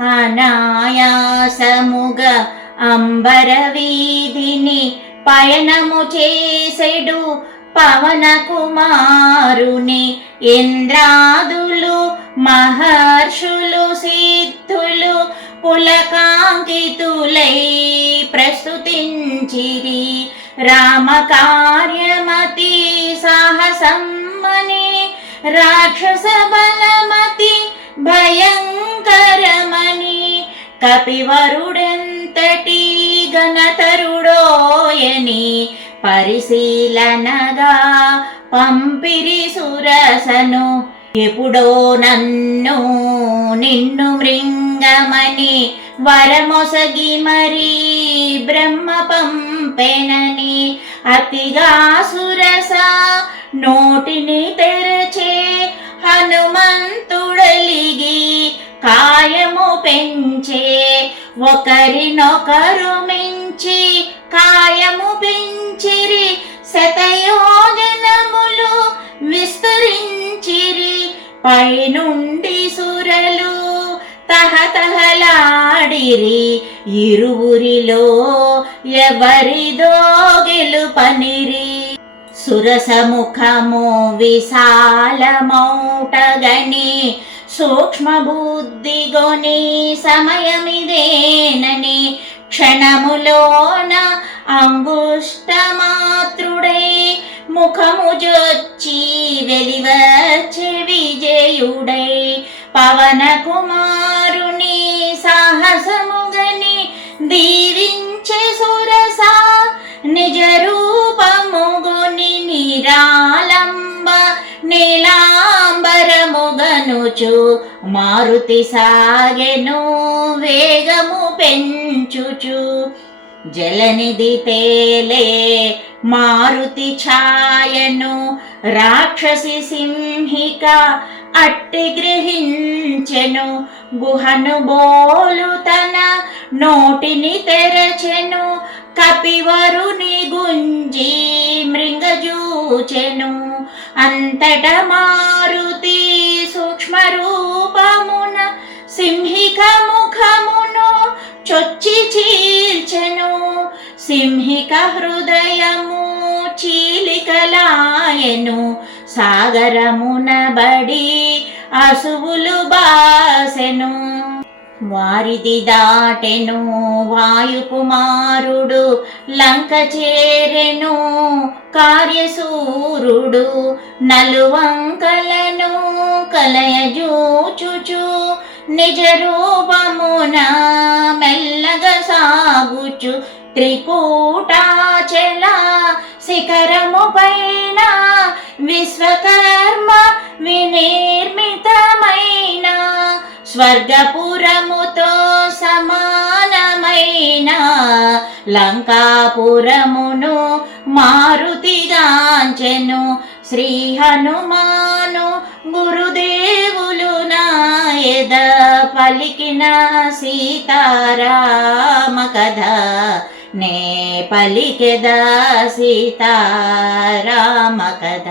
అనాయాసముగ అంబర వీధిని పయనము చేసెడు పవన కుమారుని ఇంద్రాదులు మహర్షులు సిద్ధులు పులకాంకితులై ప్రస్తుతించిరి. రామకార్యమతి సాహసమ్మని రాక్షస బలం కపివరుడెంతటి గణతరుడోయని పరిశీలనగా పంపిరి సురసను. ఎప్పుడో నన్ను నిన్ను మృంగమని వరమొసగి మరీ బ్రహ్మ పంపెనని అతిగా సురస నోటిని తెరచే హనుమంతుడలిగి కాయము పెంచే ఒకరినొకరు మించి కాయము పెంచిరి శతయోజనములు విస్తరించిరి. పైనుండి సురలు తహతహలాడిరి. ఇరువురిలో ఎవరిదో గెలుపనిరి. సురసముఖము విశాలమౌటగని సూక్ష్మబుద్ధిగొని సమయమిదేనని క్షణములోన అంగుష్టమాతృడై ముఖము జొచ్చి వెలివచ్చి విజయుడై పవన కుమారుని సాహసముగని దీ నీలాంబరముగనుచు మారుతి సాగెను వేగము పెంచుచు. జలనిధి తేలే మారుతి ఛాయను రాక్షసి సింహిక అట్టి గ్రహించెను. గుహను బోలు తన నోటిని తెరచెను. కపివరుని గుంజి మృంగజూచెను. అంతట మారుతి సూక్ష్మ రూపమున సింహిక ముఖమును చొచ్చి చీల్చెను. సింహిక హృదయము చీలికలాయను. సాగరమున బడి అసువులు బాసెను. వారిది దాటెను వాయుకుమారుడు లంక చేరెను కార్యసూరుడు నలువంకలను కలయజూచుచు నిజ రూపమున మెల్లగా సాగుచు త్రికూటాచల శిఖరము పైన విశ్వకర్మ వినిర్మితమైన స్వర్గపురముతో సమానమైన లంకాపురమును మారుతిగాంచెను శ్రీ హనుమాను గురుదేవులు నాయద పలికిన సీతారామ కథ నే పలికెద సీతారామ కథ.